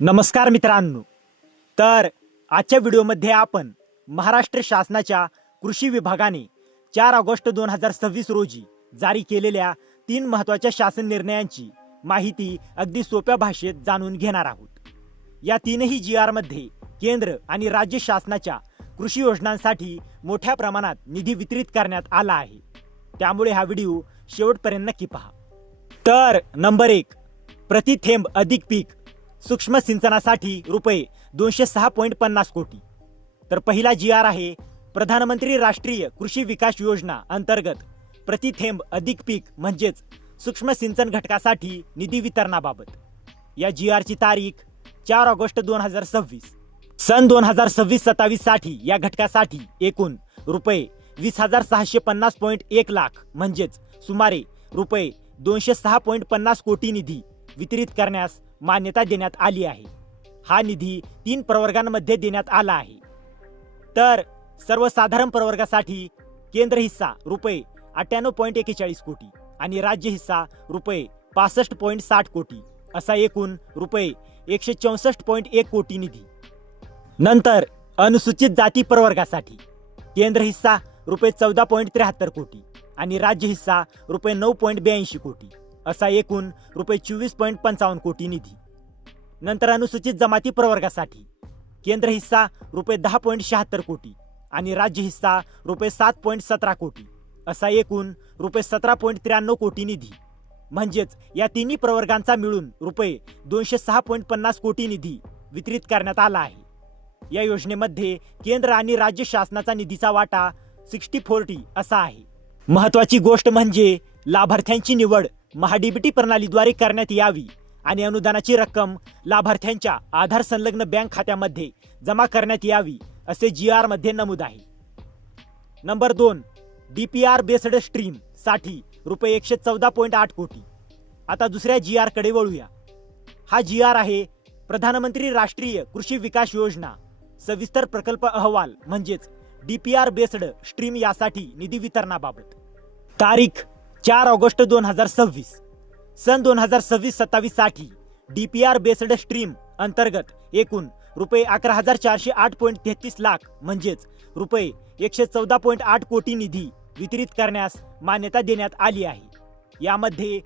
नमस्कार मित्रांनो. तर आजच्या व्हिडिओमध्ये आपण महाराष्ट्र शासनाच्या कृषी विभागाने 4 ऑगस्ट 2026 रोजी जारी केलेल्या 3 महत्त्वाच्या शासन निर्णयांची माहिती अगदी सोप्या भाषेत जाणून घेणार आहोत. या तीनही GR मध्ये केंद्र आणि राज्य शासनाच्या कृषी योजनांसाठी मोठ्या प्रमाणात निधी वितरित करण्यात आला आहे. त्यामुळे हा व्हिडिओ शेवटपर्यंत नक्की पहा. तर नंबर 1, प्रति थेंब अधिक पीक सूक्ष्म सिंचनासाठी रुपये 206.50 कोटी. तर पहिला GR आहे प्रधानमंत्री राष्ट्रीय कृषी विकास योजना अंतर्गत प्रति थेंब अधिक पीक म्हणजेच सूक्ष्म सिंचन घटकासाठी निधी वितरणाबाबत. या GR ची तारीख 4 ऑगस्ट 2026. सन 2026-27 साठी या घटकासाठी एकूण रुपये 20,650.1 लाख म्हणजेच सुमारे रुपये 206.50 कोटी निधी वितरित करण्यास मान्यता देण्यात आली आहे. हा निधी 3 प्रवर्गांमध्ये देण्यात आला आहे. तर सर्वसाधारण प्रवर्गासाठी केंद्र हिस्सा रुपये 98.41 कोटी आणि राज्य हिस्सा रुपये 65.60 कोटी असा एकूण रुपये 164.1 कोटी निधी. नंतर अनुसूचित जाती प्रवर्गासाठी केंद्र हिस्सा रुपये 14.73 कोटी आणि राज्य हिस्सा रुपये 9.82 कोटी असा एकूण रुपये 24.55 कोटी निधी. नंतर अनुसूचित जमाती प्रवर्गासाठी केंद्र हिस्सा रुपये 10.76 कोटी आणि राज्य हिस्सा रुपये 7.17 कोटी असा एकूण रुपये 17.93 कोटी निधी. म्हणजेच या तिन्ही प्रवर्गांचा मिळून रुपये 206.50 कोटी निधी वितरित करण्यात आला आहे. या योजनेमध्ये केंद्र आणि राज्य शासनाचा निधीचा वाटा 60-40 असा आहे. महत्वाची गोष्ट म्हणजे लाभार्थ्यांची निवड महाडीबीटी प्रणालीद्वारे करण्यात यावी आणि अनुदानाची रक्कम लाभार्थ्यांच्या आधार संलग्न बँक खात्यामध्ये जमा करण्यात यावी असे GR मध्ये नमूद आहे. नंबर 2, DPR बेस्ड स्ट्रीम साठी रुपये 114.8 कोटी. आता दुसऱ्या GR कडे वळूया. हा GR आहे प्रधानमंत्री राष्ट्रीय कृषी विकास योजना सविस्तर प्रकल्प अहवाल म्हणजेच DPR बेस्ड स्ट्रीम यासाठी निधी वितरणाबाबत. तारीख 4 ऑगस्ट 2026. सन 2026-27 साठी DPR बेस्ड स्ट्रीम अंतर्गत एकूण रुपये 11,408.33 लाख म्हणजेच रुपये 114.8 कोटी निधी वितरित करण्यास मान्यता देण्यात आली आहे. यामध्ये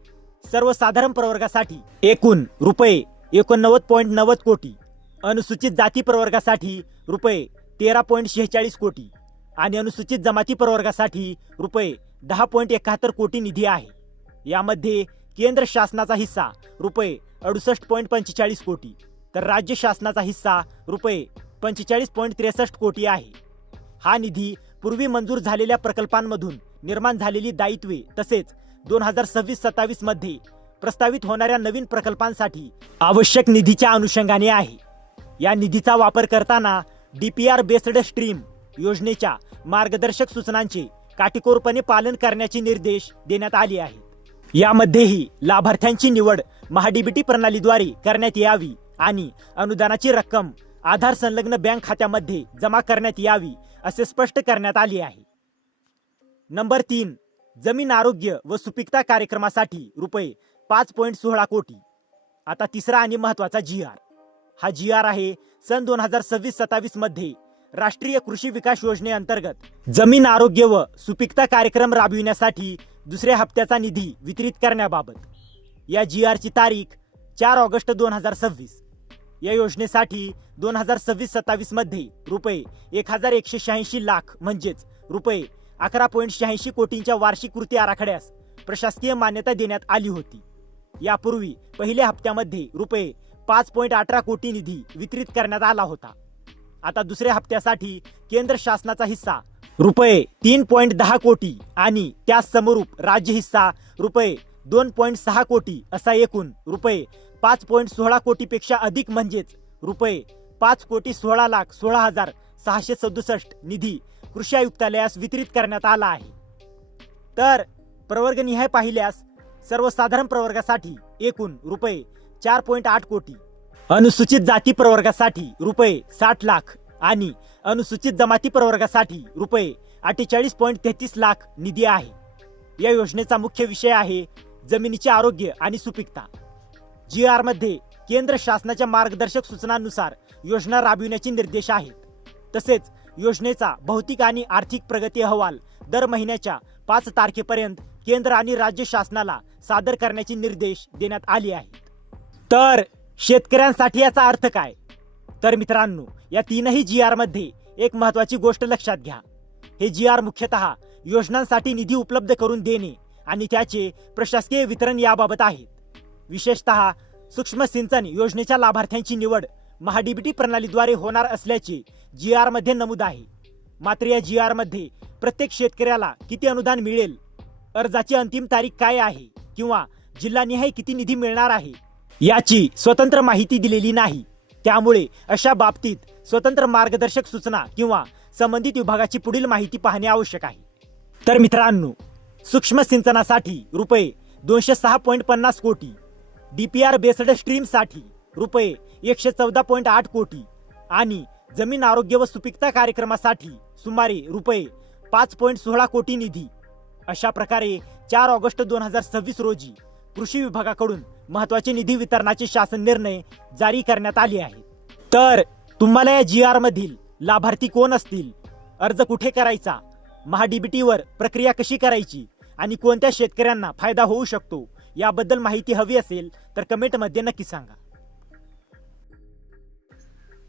सर्वसाधारण प्रवर्गासाठी एकूण रुपये 89.90 कोटी, अनुसूचित जाती प्रवर्गासाठी रुपये 13.46 कोटी आणि अनुसूचित जमाती प्रवर्गासाठी रुपये 10.71 कोटी निधी आहे. यामध्ये केंद्र शासनाचा हिस्सा रुपये 68.45 कोटी तर राज्य शासनाचा हिस्सा रुपये 45.63 कोटी आहे. हा निधी पूर्वी मंजूर झालेल्या प्रकल्पांमधून निर्माण झालेली दायित्वे तसेच 2026-27 मध्ये प्रस्तावित होणाऱ्या नवीन प्रकल्पांसाठी आवश्यक निधीच्या अनुषंगाने आहे. या निधीचा वापर करताना DPR बेस्ड स्ट्रीम योजनेच्या मार्गदर्शक सूचनांचे काटेकोरपणे पालन करण्याचे निर्देश देण्यात आले आहेत. यामध्येही लाभार्थ्यांची निवड महाडीबीटी प्रणालीद्वारे करण्यात यावी आणि अनुदानाची रक्कम आधार संलग्न बँक खात्यामध्ये जमा करण्यात यावी असे स्पष्ट करण्यात आले आहे. नंबर 3, जमीन आरोग्य व सुपीकता कार्यक्रमासाठी रुपये 5.16 कोटी. आता तिसरा आणि महत्वाचा GR. हा GR आहे सन 2026-27 मध्ये राष्ट्रीय कृषी विकास योजनेअंतर्गत जमीन आरोग्य व सुपीकता कार्यक्रम राबविण्यासाठी दुसऱ्या हप्त्याचा निधी वितरित करण्याबाबत. या GR ची तारीख 4 ऑगस्ट 2026. या योजनेसाठी 2026-27 मध्ये रुपये 1,186 लाख म्हणजेच रुपये 11.86 कोटींच्या वार्षिक कृती आराखड्यास प्रशासकीय मान्यता देण्यात आली होती. यापूर्वी पहिल्या हप्त्यामध्ये रुपये 5.18 कोटी निधी वितरित करण्यात आला होता. आता दुसऱ्या हप्त्यासाठी केंद्र शासनाचा हिस्सा रुपये 3.10 कोटी आणि त्याच समरूप राज्य हिस्सा रुपये 2.6 कोटी असा एकूण रुपये 5.16 कोटीपेक्षा अधिक म्हणजेच रुपये 5,16,16,667 निधी कृषी आयुक्तालयास वितरित करण्यात आला आहे. तर प्रवर्गनिहाय पाहिल्यास सर्वसाधारण प्रवर्गासाठी एकूण रुपये 4.8 कोटी, अनुसूचित जाती प्रवर्गासाठी रुपये 60 लाख आणि अनुसूचित जमाती प्रवर्गासाठी रुपये 48.33 लाख निधी आहे. या योजनेचा मुख्य विषय आहे जमिनीचे आरोग्य आणि सुपीकता. GR मध्ये केंद्र शासनाच्या मार्गदर्शक सूचनांनुसार योजना राबविण्याचे निर्देश आहेत. तसेच योजनेचा भौतिक आणि आर्थिक प्रगती अहवाल दर महिन्याच्या 5 तारखेपर्यंत केंद्र आणि राज्य शासनाला सादर करण्याचे निर्देश देण्यात आले आहेत. तर शेतकऱ्यांसाठी याचा अर्थ काय? तर मित्रांनो, या तीनही GR मध्ये एक महत्त्वाची गोष्ट लक्षात घ्या. हे GR मुख्यतः योजनांसाठी निधी उपलब्ध करून देणे आणि त्याचे प्रशासकीय वितरण याबाबत आहेत. विशेषतः सूक्ष्म सिंचन योजनेच्या लाभार्थ्यांची निवड महाडीबीटी प्रणालीद्वारे होणार असल्याचे GR मध्ये नमूद आहे. मात्र या GR मध्ये प्रत्येक शेतकऱ्याला किती अनुदान मिळेल, अर्जाची अंतिम तारीख काय आहे किंवा जिल्हानिहाय किती निधी मिळणार आहे याची स्वतंत्र माहिती दिलेली नाही. त्यामुळे अशा बाबतीत स्वतंत्र मार्गदर्शक सूचना किंवा संबंधित विभागाची पुढील माहिती पाहणे आवश्यक आहे. तर मित्रांनो, सूक्ष्म सिंचनासाठी रुपये 206.50 कोटी, DPR बेस्ड स्ट्रीमसाठी रुपये 114.8 कोटी आणि जमीन आरोग्य व सुपीकता कार्यक्रमासाठी सुमारे रुपये 5.16 कोटी निधी, अशा प्रकारे 4 ऑगस्ट 2026 रोजी कृषी विभागाकडून महत्त्वाचे निधी वितरणाचे शासन निर्णय जारी करण्यात आले आहेत. तर तुम्हाला या GR मधील लाभार्थी कोण असतील, अर्ज कुठे करायचा, महाडीबीटीवर प्रक्रिया कशी करायची आणि कोणत्या शेतकऱ्यांना फायदा होऊ शकतो याबद्दल माहिती हवी असेल तर कमेंटमध्ये नक्की सांगा.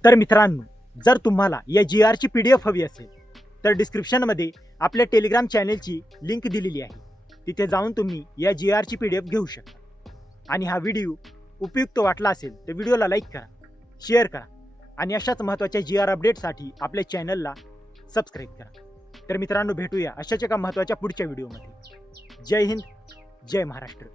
तर मित्रांनो, जर तुम्हाला या GR ची PDF हवी असेल तर डिस्क्रिप्शनमध्ये आपल्या टेलिग्राम चॅनेलची लिंक दिलेली आहे. तिथे जाऊन तुम्ही या GR ची PDF घेऊ शकता. आणि हा व्हिडिओ उपयुक्त वाटला असेल तर व्हिडिओला लाईक करा, शेअर करा आणि अशाच महत्त्वाच्या GR अपडेटसाठी आपल्या चॅनलला सबस्क्राईब करा. तर मित्रांनो, भेटूया अशाच एका महत्त्वाच्या पुढच्या व्हिडिओमध्ये. जय हिंद, जय महाराष्ट्र.